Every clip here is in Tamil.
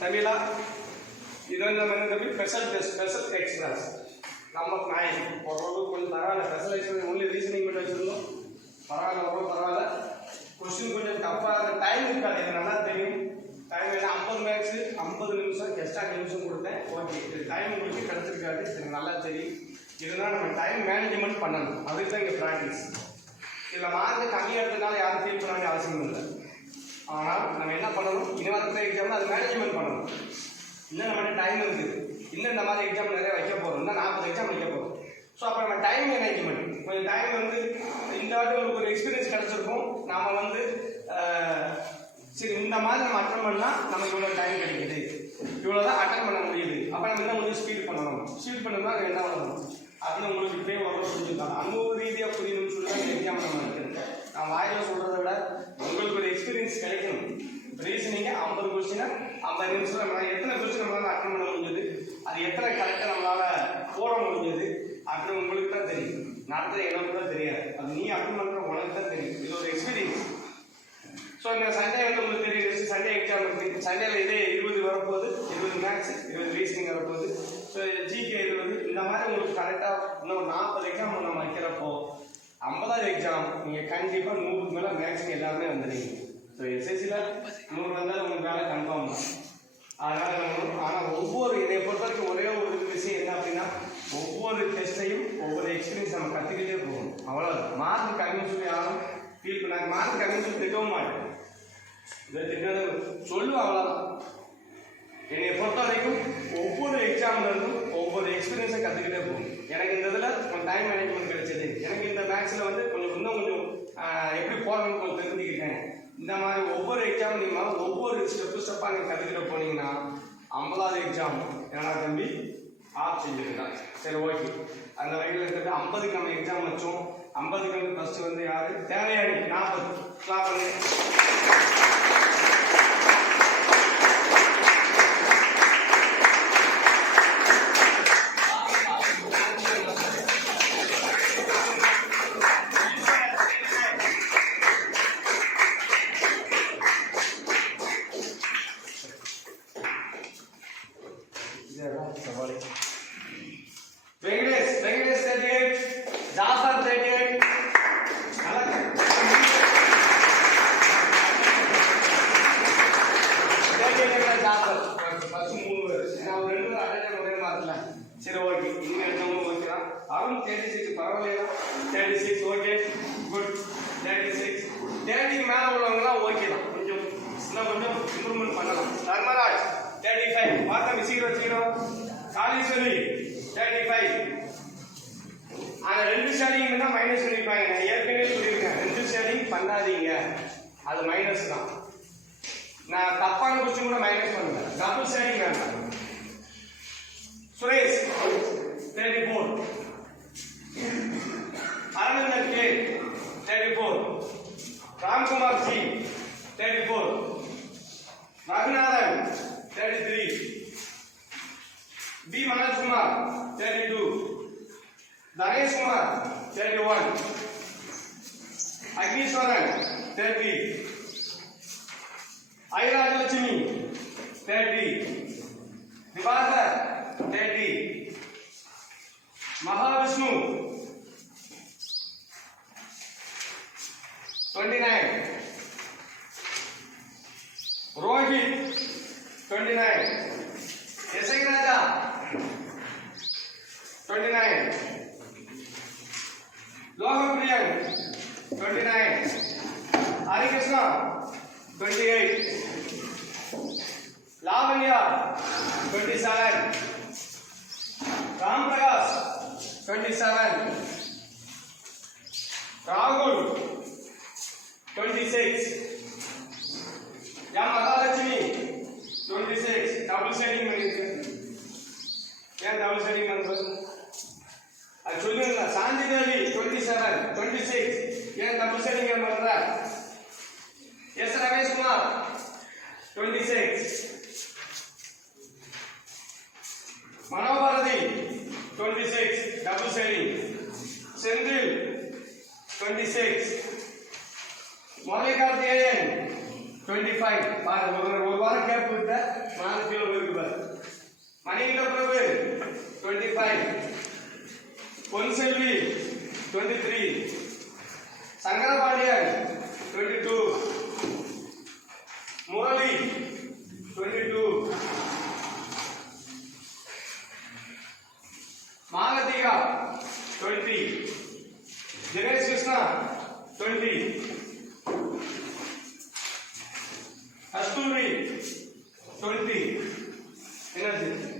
தமிழா இது வந்து நம்ம என்ன தம்பி ஸ்பெஷல் எக்ஸ்பிரஸ் நம்ம ஓரளவுக்கு கொஞ்சம் பரவாயில்ல. ஸ்பெஷல் எக்ஸ்பிரஸ் ஒன்லி ரீசனிங் மட்டும் வச்சுருந்தோம். பரவாயில்ல, ரொம்ப பரவாயில்ல. கொஸ்டின் கொஞ்சம் டஃப்பாக டைம் இருக்காது, எனக்கு நல்லா தெரியும். டைம் என்ன 50 மேக்ஸ் 50 நிமிஷம் எக்ஸ்ட்ரா நிமிஷம் கொடுத்தேன். ஓகே, இது டைம் உங்களுக்கு கிடச்சிருக்காது, எனக்கு நல்லா தெரியும். இதனால் நம்ம டைம் மேனேஜ்மெண்ட் பண்ணணும், அதுக்கு தான் இங்கே ப்ராக்டிஸ். இதில் மார்க் கம்மியாக இருக்கிறதுனால யாரும் ஃபீல் பண்ண வேண்டிய அவசியம் இல்லை. ஆனால் நம்ம என்ன பண்ணணும், இனிவரத்தில் எக்ஸாம்னா அது மேனேஜ்மெண்ட் பண்ணணும். இன்னும் நம்ம டைம் இருக்குது, இன்னும் இந்த மாதிரி எக்ஸாம் நிறைய வைக்க போகிறோம், இன்னும் 40 எக்ஸாம் வைக்க போகிறோம். ஸோ அப்போ நம்ம டைம் மேனேஜ்மெண்ட் கொஞ்சம் டைம் வந்து இந்த வாட்டி உங்களுக்கு ஒரு எக்ஸ்பீரியன்ஸ் கிடச்சிருக்கும். நாம் வந்து சரி இந்த மாதிரி நம்ம அட்டன் பண்ணால் நமக்கு இவ்வளோ டைம் கிடைக்குது, இவ்வளோ தான் அட்டன் பண்ண முடியுது. அப்போ நம்ம இன்னும் கொஞ்சம் ஸ்பீட் பண்ணணும். ஸ்பீட் பண்ணணும்னா என்ன பண்ணணும் அப்படின்னு உங்களுக்கு இப்போயே ஓரளவு புரிஞ்சுக்கலாம். அனுபவ ரீதியாக புரியணும்னு சொல்லி தான் எக்ஸாம் நம்ம எடுத்துருக்கேன். நான் வாயில சொல்கிறத விட உங்களுக்கு ஒரு எக்ஸ்பீரியன்ஸ் கிடைக்கணும். ரீசனிங்க 50 கொஸ்டினை 50 நிமிஷம் நம்மளால் எத்தனை கொஸ்டின் நம்மளால் அட்டன் பண்ண முடிஞ்சது, அது எத்தனை கரெக்டாக நம்மளால் போட முடிஞ்சது அப்படின்னு உங்களுக்கு தான் தெரியும். நடத்துகிற எனக்கு தான் தெரியாது, அது நீ அட்டன் பண்ணுற உனக்கு தான் தெரியும். இது ஒரு எக்ஸ்பீரியன்ஸ். ஸோ இந்த சண்டே வந்து உங்களுக்கு தெரியும், சண்டே எக்ஸாம் இருக்குது. சண்டேல இதே 20 வரப்போகுது, 20 மேக்ஸ் 20 ரீசனிங் வரப்போகுது. ஸோ ஜிகே 20 இந்த மாதிரி உங்களுக்கு கரெக்டாக இன்னும் 40 எக்ஸாம் நம்ம வைக்கிறப்போ 50வது எக்ஸாம் நீங்கள் கண்டிப்பாக 100க்கு மேலே மேக்ஸிங் எல்லாருமே வந்துடுவீங்க. ஸோ எஸ்எஸ்சியில் 100 வந்தாலும் உங்களுக்கு வேலை கன்ஃபார்ம் தான். ஆனால் ஒவ்வொரு இதை பொறுத்த வரைக்கும் ஒரே ஒரு விஷயம் என்ன அப்படின்னா, ஒவ்வொரு டெஸ்ட்டையும் ஒவ்வொரு எக்ஸ்பீரியன்ஸ் நம்ம கற்றுக்கிட்டே போகணும். அவ்வளோதான். மார்க் கம்மின்னு சொல்லி யாரும் ஃபீல் பண்ணாங்க. மார்க் கம்மின்னு சொல்லி திட்டவும் மாட்டேன், இதை திட்டது சொல்லுவோம், அவ்வளோதான். என்னை பொறுத்த வரைக்கும் ஒவ்வொரு எக்ஸாம்லேருந்தும் ஒவ்வொரு எக்ஸ்பீரியன்ஸை கற்றுக்கிட்டே போகணும். எனக்கு இந்த இதில் கொஞ்சம் டைம் மேனேஜ்மெண்ட் கிடைச்சது, எனக்கு இந்த மேக்ஸில் வந்து இன்னும் கொஞ்சம் எப்படி போடணும்னு கொஞ்சம் தெரிஞ்சுக்கிட்டேன். இந்த மாதிரி ஒவ்வொரு எக்ஸாம் நீங்கள் ஒவ்வொரு ஸ்டெப்பாக நீங்கள் கற்றுக்கிட்டு போனீங்கன்னா 50வது எக்ஸாம் ஏன்னா தம்பி ஆப் செஞ்சுருக்காங்க. சரி, ஓகே. அந்த வகையில் இருக்கிறது 50க்கு நம்ம எக்ஸாம் வச்சோம். 50க்கு வந்து ஃபஸ்ட்டு வந்து யார் தேவையானி 40 கிளாப் பண்ணி வெங்கடேஷ் 38, ஜாஃபர் 38. ஜாஃபர் ஃபர்ஸ்ட் 3 பேர், நான் ஒரு 2 பேர் அடைஞ்ச ஒரே மார்க்ல. சரி, ஓகே. இங்கே எடுத்தவங்க ஓகேதான். அருண் 36 பரவாயில்லையா? 36 ஓகே, குட். 36 30க்கு மேலே உள்ளவங்கலாம் ஓகே தான். கொஞ்சம் இன்னும் கொஞ்சம் இம்ப்ரூவ்மெண்ட் பண்ணலாம். தர்மராஜ் 35, பார்த்தா சீக்கிரம் காளீஸ்வரி 35. அந்த 2 ஷேடிங் தான் மைனஸ் பண்ணிருப்பாங்க. நான் ஏற்கனவே சொல்லியிருக்கேன், 2 ஷேடிங் பண்ணாதீங்க, அது மைனஸ் தான். நான் தப்பான கொஸ்டின் கூட மைனஸ் பண்ணுவேன். டபுள் ஷேடிங் வேண்டாம். Suresh 34, Aravindan K 34, Ramkumar G 34, Raghunathan 33, P Manojkumar 32, Naresh Kumar 31, Agniswaran 30, Ayraj Lakshmi 30, Divakar 30, Mahavishnu 29, Rohit 29, Yasai Raja 29, Lohapriyan 29, Harikrishna 28, Lavanya 27, Ram Prakash 27, Rahul 26, Mahalakshmi 26. Double setting பண்ணிருக்கு. ஏன் double setting பண்றது? அது சொல்லுங்க. சாந்தி தேவி 27, 26. ஏன் double setting பண்ற? S Ramesh Kumar 26, Manobharathi 26, double setting. Senthil 26, Muralikarthikeyan 25. பாருங்க, ஒரு வாரம் கேப் விட்ட 4 23. Sangarapadian 22. Murali 22. Magatika 20. Dinesh Krishna 20. Kasturi 20. Energy.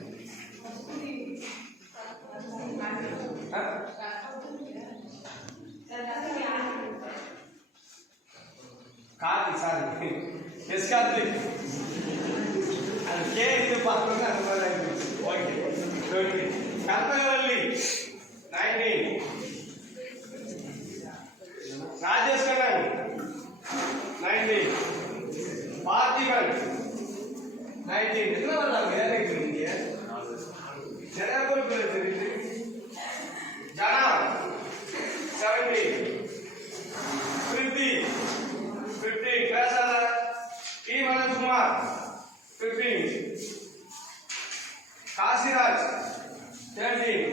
Karthik, sorry. Yes, Karthik. And K is the partner. Okay. 20. Kalpavalli 19. Rajesh Kanan 19. Parthiban 19. என்ன வரலாம் வேற இருக்கீங்க ஜனாபுரம் பேர் தெரியுது ஜனா 17. Priti 15. Kasala T. Manoj Kumar 15. Kasiraj 13.